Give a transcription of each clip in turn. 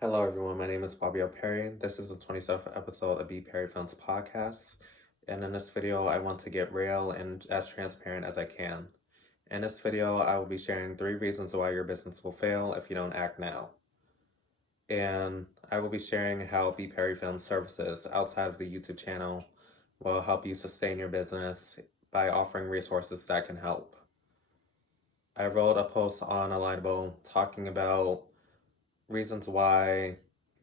Hello, everyone. My name is Bobby Perry. This is the 27th episode of BPerryFilms Podcast. And in this video, I want to get real and as transparent as I can. In this video, I will be sharing 3 reasons why your business will fail if you don't act now. And I will be sharing how BPerryFilms Services outside of the YouTube channel will help you sustain your business by offering resources that can help. I wrote a post on Alignable talking about reasons why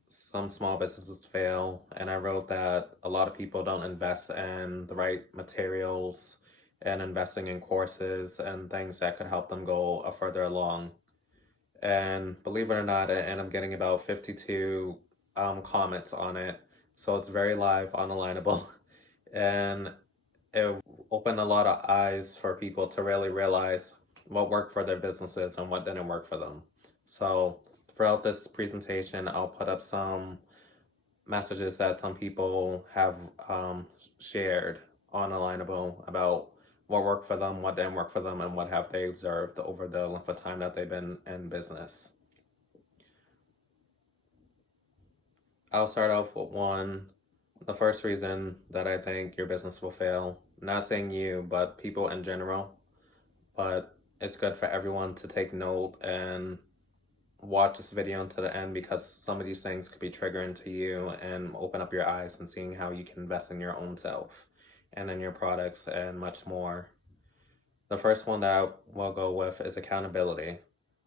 some small businesses fail, and I wrote that a lot of people don't invest in the right materials and investing in courses and things that could help them go further along. And believe it or not, I ended up getting about 52 comments on it, so it's very live on Alignable, and it opened a lot of eyes for people to really realize what worked for their businesses and what didn't work for them. So throughout this presentation, I'll put up some messages that some people have shared on Alignable about what worked for them, what didn't work for them, and what have they observed over the length of time that they've been in business. I'll start off with one. The first reason that I think your business will fail, not saying you, but people in general, but it's good for everyone to take note and watch this video until the end, because some of these things could be triggering to you and open up your eyes and seeing how you can invest in your own self and in your products and much more. The first one that we'll go with is accountability.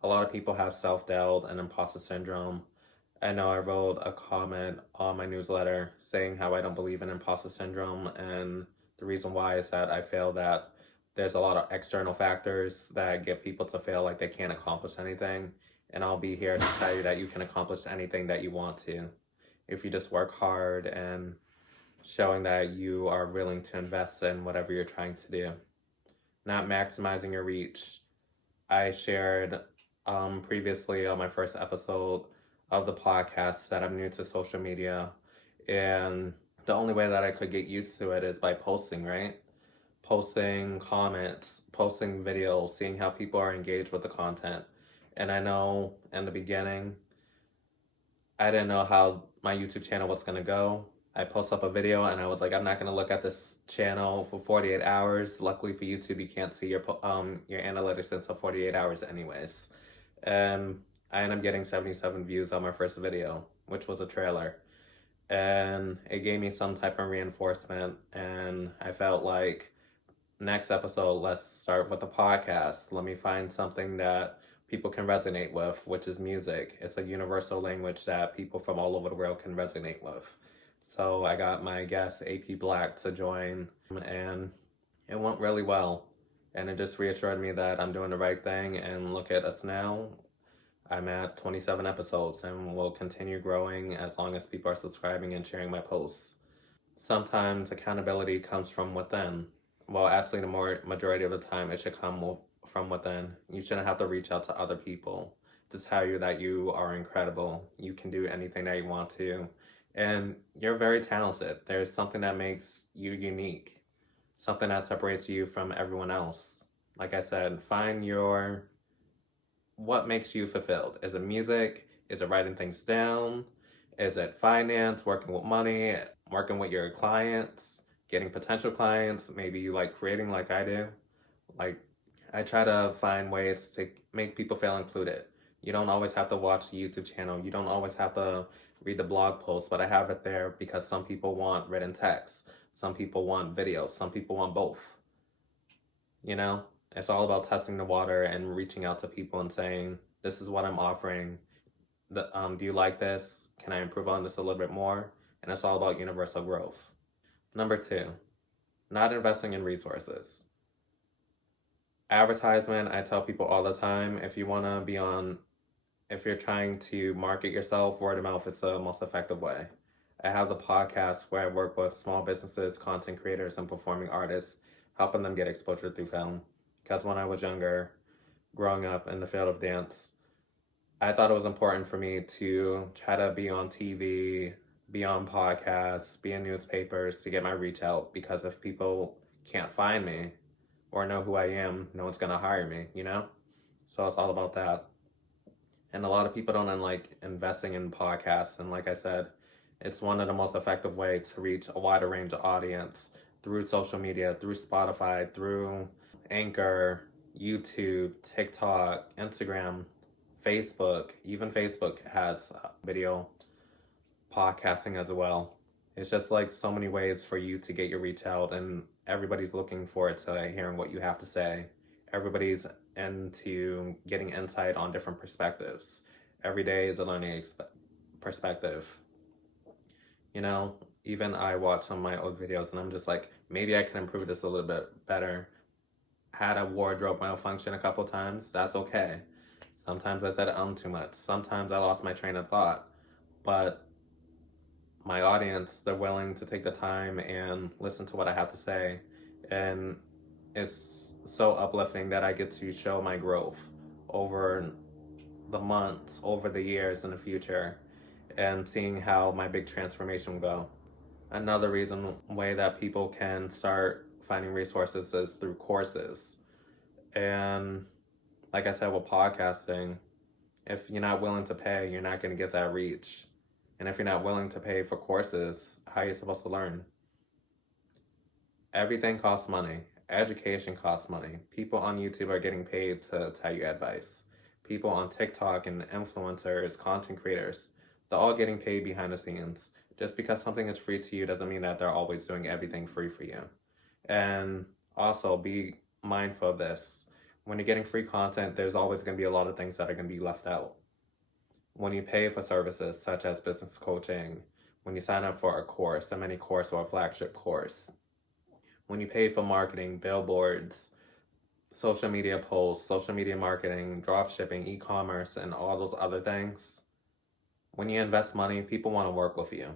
A lot of people have self-doubt and imposter syndrome. I know I wrote a comment on my newsletter saying how I don't believe in imposter syndrome, and the reason why is that I feel that there's a lot of external factors that get people to feel like they can't accomplish anything. And I'll be here to tell you that you can accomplish anything that you want to if you just work hard and showing that you are willing to invest in whatever you're trying to do. Not maximizing your reach. I shared previously on my first episode of the podcast that I'm new to social media, and the only way that I could get used to it is by posting, right? Posting comments, posting videos, seeing how people are engaged with the content. And I know in the beginning, I didn't know how my YouTube channel was going to go. I post up a video and I was like, I'm not going to look at this channel for 48 hours. Luckily for YouTube, you can't see your analytics until 48 hours anyways. And I ended up getting 77 views on my first video, which was a trailer. And it gave me some type of reinforcement, and I felt like, next episode, let's start with the podcast. Let me find something that people can resonate with, which is music. It's a universal language that people from all over the world can resonate with. So I got my guest, AP Black, to join, and it went really well. And it just reassured me that I'm doing the right thing, and look at us now. I'm at 27 episodes and will continue growing as long as people are subscribing and sharing my posts. Sometimes accountability comes from within. Well, actually, the majority of the time, it should come from within. You shouldn't have to reach out to other people to tell you that you are incredible. You can do anything that you want to. And you're very talented. There's something that makes you unique. Something that separates you from everyone else. Like I said, find what makes you fulfilled. Is it music? Is it writing things down? Is it finance, working with money, working with your clients, getting potential clients? Maybe you like creating like I do. Like, I try to find ways to make people feel included. You don't always have to watch the YouTube channel. You don't always have to read the blog post, but I have it there because some people want written text. Some people want videos. Some people want both. You know, it's all about testing the water and reaching out to people and saying, this is what I'm offering. Do you like this? Can I improve on this a little bit more? And it's all about universal growth. Number 2, not investing in resources. Advertisement, I tell people all the time, if you're trying to market yourself, word of mouth is the most effective way. I have the podcast where I work with small businesses, content creators, and performing artists, helping them get exposure through film. Because when I was younger, growing up in the field of dance, I thought it was important for me to try to be on TV, be on podcasts, be in newspapers to get my reach out, because if people can't find me or know who I am, no one's going to hire me, you know? So it's all about that. And a lot of people don't like investing in podcasts. And like I said, it's one of the most effective ways to reach a wider range of audience through social media, through Spotify, through Anchor, YouTube, TikTok, Instagram, Facebook. Even Facebook has video podcasting as well. It's just like so many ways for you to get your reach out, and everybody's looking forward to hearing what you have to say. Everybody's into getting insight on different perspectives. Every day is a learning perspective. You know, even I watch some of my old videos and I'm just like, maybe I can improve this a little bit better. Had a wardrobe malfunction a couple times, that's okay. Sometimes I said too much. Sometimes I lost my train of thought. But my audience, they're willing to take the time and listen to what I have to say. And it's so uplifting that I get to show my growth over the months, over the years in the future, and seeing how my big transformation will go. Another way that people can start finding resources is through courses. And like I said with podcasting, if you're not willing to pay, you're not going to get that reach. And if you're not willing to pay for courses, how are you supposed to learn? Everything costs money. Education costs money. People on YouTube are getting paid to tell you advice. People on TikTok and influencers, content creators, they're all getting paid behind the scenes. Just because something is free to you doesn't mean that they're always doing everything free for you. And also be mindful of this. When you're getting free content, there's always going to be a lot of things that are going to be left out. When you pay for services such as business coaching, when you sign up for a course, a mini course or a flagship course, when you pay for marketing, billboards, social media posts, social media marketing, drop shipping, e-commerce, and all those other things, when you invest money, people want to work with you.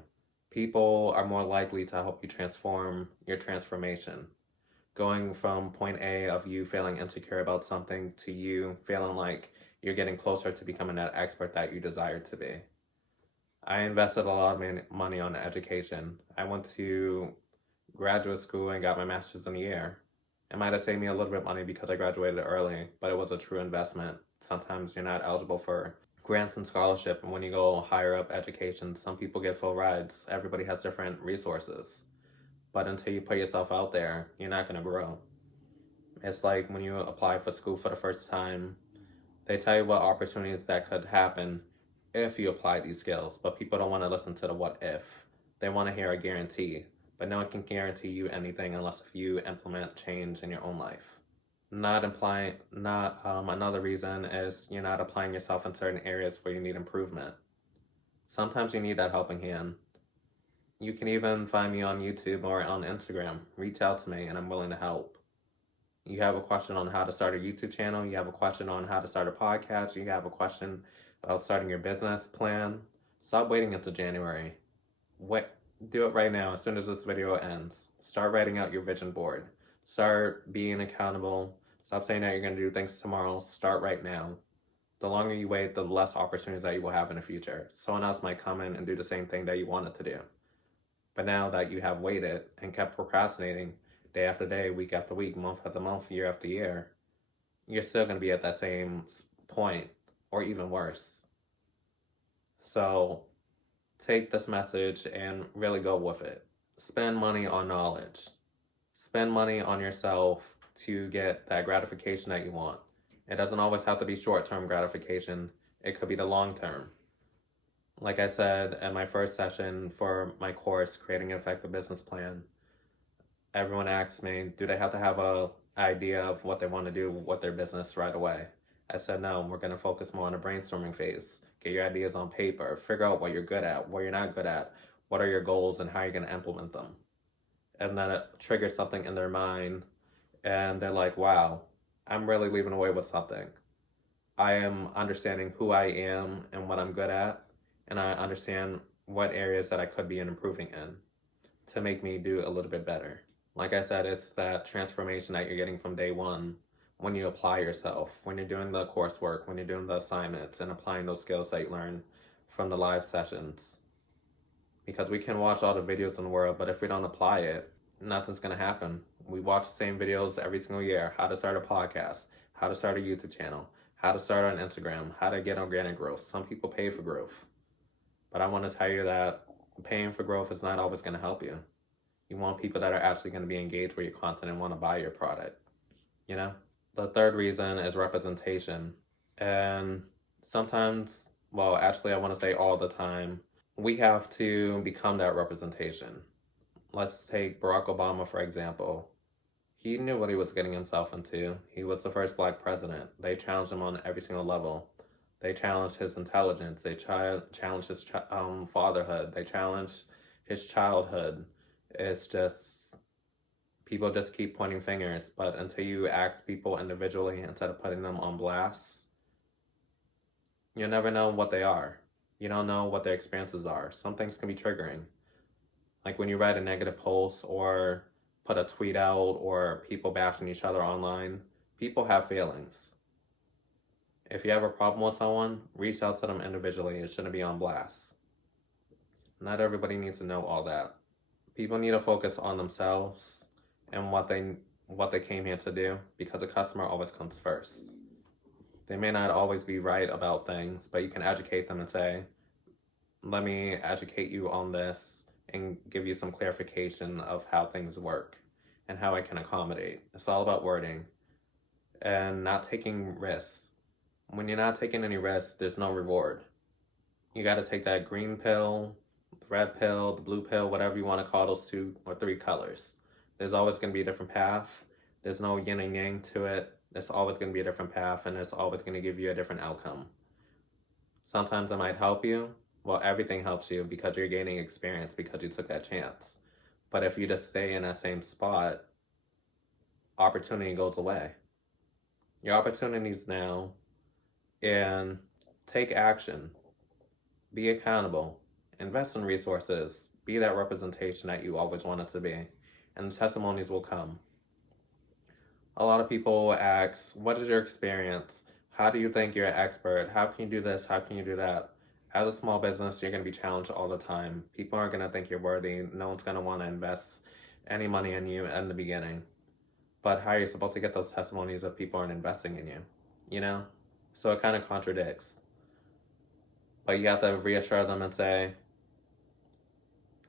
People are more likely to help you transform your transformation. Going from point A of you feeling insecure about something to you feeling like you're getting closer to becoming that expert that you desire to be. I invested a lot of money on education. I went to graduate school and got my master's in a year. It might have saved me a little bit of money because I graduated early, but it was a true investment. Sometimes you're not eligible for grants and scholarship, and when you go higher up education, some people get full rides. Everybody has different resources. But until you put yourself out there, you're not going to grow. It's like when you apply for school for the first time, they tell you what opportunities that could happen if you apply these skills, but people don't want to listen to the what if. They want to hear a guarantee, but no one can guarantee you anything unless if you implement change in your own life. Another reason is you're not applying yourself in certain areas where you need improvement. Sometimes you need that helping hand. You can even find me on YouTube or on Instagram. Reach out to me and I'm willing to help. You have a question on how to start a YouTube channel, you have a question on how to start a podcast, you have a question about starting your business plan, stop waiting until January. Do it right now as soon as this video ends. Start writing out your vision board. Start being accountable. Stop saying that you're going to do things tomorrow. Start right now. The longer you wait, the less opportunities that you will have in the future. Someone else might come in and do the same thing that you wanted to do. But now that you have waited and kept procrastinating day after day, week after week, month after month, year after year, you're still going to be at that same point or even worse. So take this message and really go with it. Spend money on knowledge. Spend money on yourself to get that gratification that you want. It doesn't always have to be short-term gratification. It could be the long-term. Like I said in my first session for my course, Creating an Effective Business Plan, everyone asks me, do they have to have an idea of what they want to do with their business right away? I said, no, we're going to focus more on the brainstorming phase. Get your ideas on paper. Figure out what you're good at, what you're not good at. What are your goals and how you're going to implement them? And then it triggers something in their mind. And they're like, wow, I'm really leaving away with something. I am understanding who I am and what I'm good at. And I understand what areas that I could be improving in to make me do a little bit better. Like I said, it's that transformation that you're getting from day one when you apply yourself, when you're doing the coursework, when you're doing the assignments and applying those skills that you learn from the live sessions. Because we can watch all the videos in the world, but if we don't apply it, nothing's going to happen. We watch the same videos every single year. How to start a podcast, how to start a YouTube channel, how to start on Instagram, how to get organic growth. Some people pay for growth. But I want to tell you that paying for growth is not always going to help you. You want people that are actually going to be engaged with your content and want to buy your product, you know? The third reason is representation. And sometimes, well, actually, I want to say all the time, we have to become that representation. Let's take Barack Obama, for example. He knew what he was getting himself into. He was the first Black president. They challenged him on every single level. They challenged his intelligence. They challenged his fatherhood. They challenged his childhood. It's just, people just keep pointing fingers. But until you ask people individually instead of putting them on blast, you'll never know what they are. You don't know what their experiences are. Some things can be triggering. Like when you write a negative post or put a tweet out or people bashing each other online, people have feelings. If you have a problem with someone, reach out to them individually. It shouldn't be on blast. Not everybody needs to know all that. People need to focus on themselves and what they came here to do, because a customer always comes first. They may not always be right about things, but you can educate them and say, let me educate you on this and give you some clarification of how things work and how I can accommodate. It's all about wording and not taking risks. When you're not taking any risks, there's no reward. You got to take that green pill, the red pill, the blue pill, whatever you want to call those 2 or 3 colors. There's always going to be a different path. There's no yin and yang to it. There's always going to be a different path, and it's always going to give you a different outcome. Sometimes it might help you. Well, everything helps you because you're gaining experience because you took that chance. But if you just stay in that same spot, opportunity goes away. Your opportunities now, and take action. Be accountable. Invest in resources. Be that representation that you always wanted to be. And the testimonies will come. A lot of people ask, what is your experience? How do you think you're an expert? How can you do this? How can you do that? As a small business, you're going to be challenged all the time. People aren't going to think you're worthy. No one's going to want to invest any money in you in the beginning. But how are you supposed to get those testimonies if people aren't investing in you? You know? So it kind of contradicts. But you have to reassure them and say,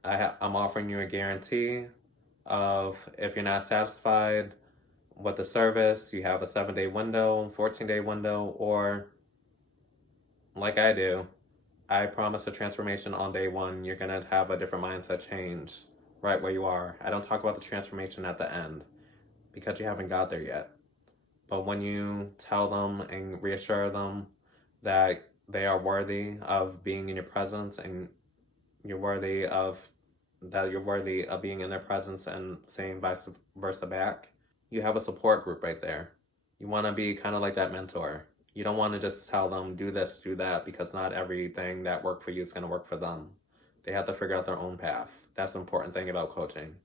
I'm offering you a guarantee of, if you're not satisfied with the service, you have a 7-day window, 14-day window, or like I do, I promise a transformation on day 1. You're going to have a different mindset change right where you are. I don't talk about the transformation at the end because you haven't got there yet. But when you tell them and reassure them that they are worthy of being in your presence, and you're worthy of being in their presence and saying vice versa back, you have a support group right there. You want to be kind of like that mentor. You don't want to just tell them, do this, do that, because not everything that worked for you is going to work for them. They have to figure out their own path. That's the important thing about coaching.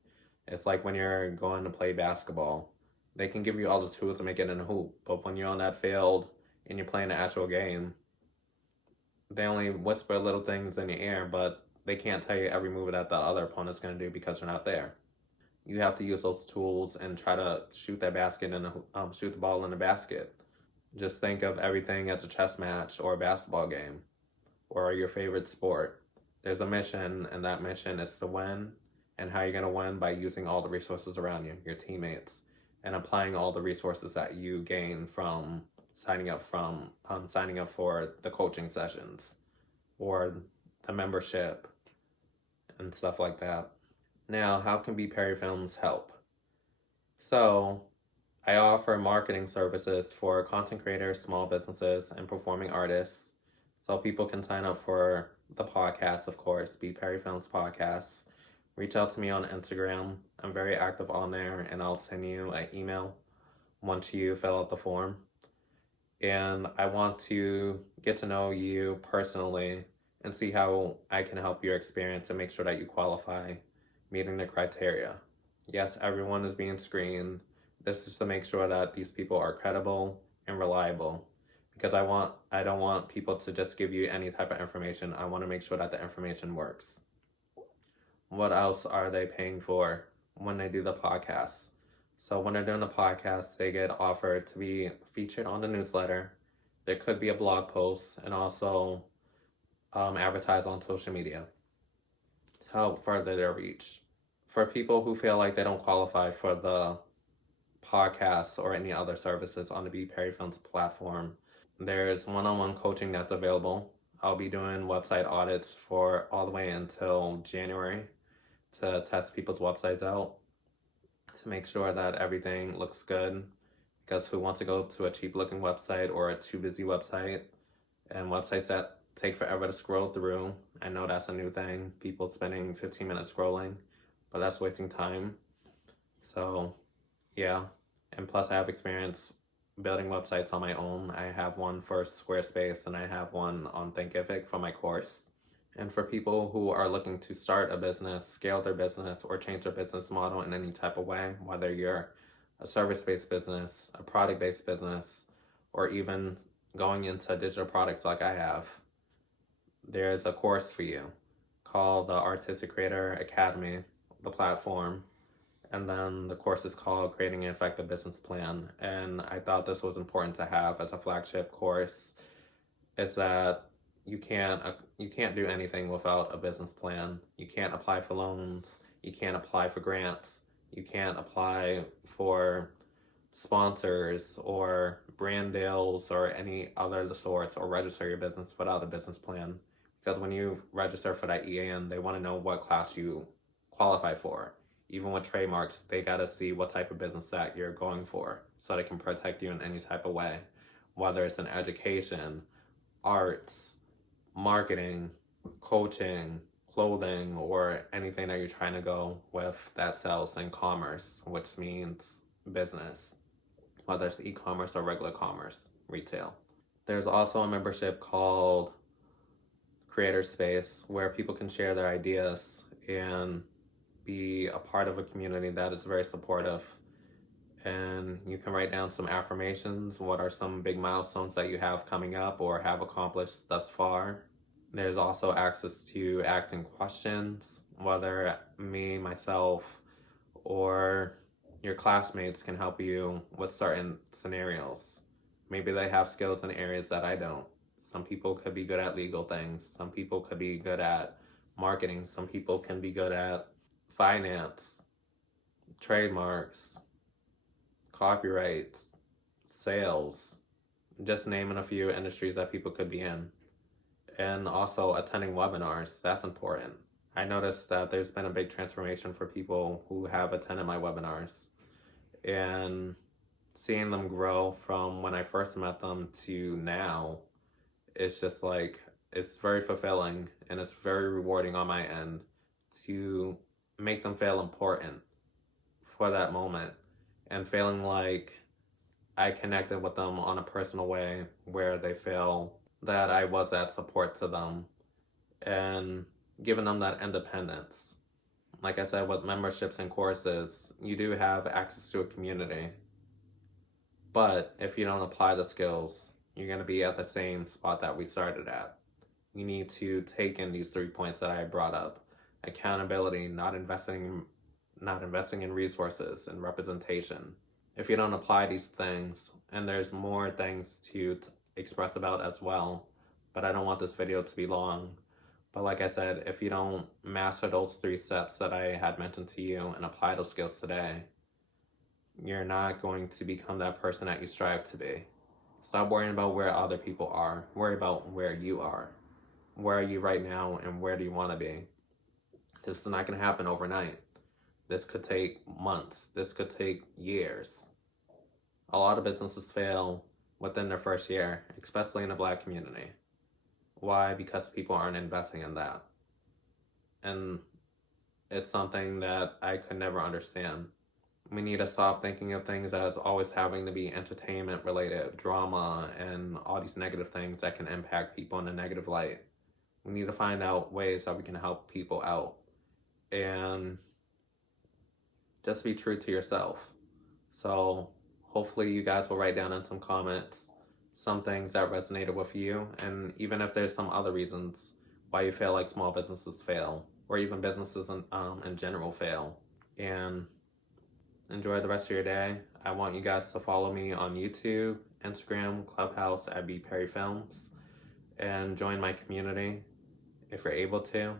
It's like when you're going to play basketball. They can give you all the tools to make it in a hoop, but when you're on that field and you're playing an actual game, they only whisper little things in your ear, but they can't tell you every move that the other opponent's going to do because they're not there. You have to use those tools and try to shoot that basket shoot the ball in the basket. Just think of everything as a chess match or a basketball game or your favorite sport. There's a mission, and that mission is to win. And how you're going to win? By using all the resources around you, your teammates, and applying all the resources that you gain from signing up for the coaching sessions or the membership and stuff like that. Now, how can BPerryFilms help? So, I offer marketing services for content creators, small businesses, and performing artists. So people can sign up for the podcast, of course, BPerryFilms Podcast. Reach out to me on Instagram. I'm very active on there, and I'll send you an email once you fill out the form. And I want to get to know you personally and see how I can help your experience and make sure that you qualify, meeting the criteria. Yes, everyone is being screened. This is to make sure that these people are credible and reliable, because I don't want people to just give you any type of information. I want to make sure that the information works. What else are they paying for when they do the podcast? So when they're doing the podcast, they get offered to be featured on the newsletter. There could be a blog post, and also advertise on social media to help further their reach. For people who feel like they don't qualify for the podcast or any other services on the BPerryFilms platform, there's one-on-one coaching that's available. I'll be doing website audits for all the way until January to test people's websites out to make sure that everything looks good. Because who wants to go to a cheap looking website or a too busy website? And websites that take forever to scroll through. I know that's a new thing. People spending 15 minutes scrolling, but that's wasting time. So yeah. And plus I have experience building websites on my own. I have one for Squarespace and I have one on Thinkific for my course. And for people who are looking to start a business, scale their business, or change their business model in any type of way, whether you're a service-based business, a product-based business, or even going into digital products like I have, there's a course for you called the Artistic Creator Academy, the platform. And then the course is called Creating an Effective Business Plan. And I thought this was important to have as a flagship course, is that you can't do anything without a business plan. You can't apply for loans. You can't apply for grants. You can't apply for sponsors or brand deals or any other sorts, or register your business without a business plan. Because when you register for that EAN, they want to know what class you qualify for. Even with trademarks, they got to see what type of business that you're going for so they can protect you in any type of way, whether it's in education, arts, marketing, coaching, clothing, or anything that you're trying to go with that sells in commerce, which means business, whether it's e-commerce or regular commerce, retail. There's also a membership called Creator Space where people can share their ideas and be a part of a community that is very supportive. And you can write down some affirmations. What are some big milestones that you have coming up or have accomplished thus far? There's also access to asking questions, whether me, myself, or your classmates can help you with certain scenarios. Maybe they have skills in areas that I don't. Some people could be good at legal things. Some people could be good at marketing. Some people can be good at finance, trademarks, copyrights, sales, just naming a few industries that people could be in. And also attending webinars, that's important. I noticed that there's been a big transformation for people who have attended my webinars, and seeing them grow from when I first met them to now, it's just like, it's very fulfilling and it's very rewarding on my end to make them feel important for that moment and feeling like I connected with them on a personal way where they feel that I was that support to them and giving them that independence. Like I said, with memberships and courses, you do have access to a community. But if you don't apply the skills, you're going to be at the same spot that we started at. You need to take in these 3 points that I brought up. Accountability, not investing in resources and representation. If you don't apply these things, and there's more things to express about as well, but I don't want this video to be long. But like I said, if you don't master those 3 steps that I had mentioned to you and apply those skills today, you're not going to become that person that you strive to be. Stop worrying about where other people are. Worry about where you are. Where are you right now and where do you want to be? This is not going to happen overnight. This could take months. This could take years. A lot of businesses fail within their first year, especially in the Black community. Why? Because people aren't investing in that. And it's something that I could never understand. We need to stop thinking of things as always having to be entertainment related, drama, and all these negative things that can impact people in a negative light. We need to find out ways that we can help people out. And just be true to yourself. So hopefully you guys will write down in some comments some things that resonated with you, and even if there's some other reasons why you feel like small businesses fail, or even businesses in general fail. And enjoy the rest of your day. I want you guys to follow me on YouTube Instagram, Clubhouse at BPerryFilms, and join my community if you're able to.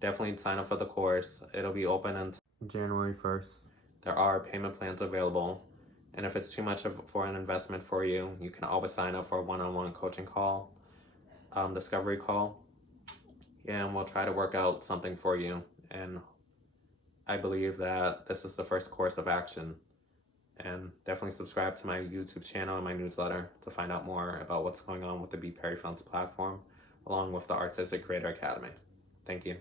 Definitely sign up for the course. It'll be open until January 1st. There are payment plans available, and if it's too much for an investment for you, you can always sign up for a one-on-one coaching call, discovery call, and we'll try to work out something for you. And I believe that this is the first course of action. And definitely subscribe to my YouTube channel and my newsletter to find out more about what's going on with the BPerryFilms platform, along with the Artistic Creator Academy. Thank you.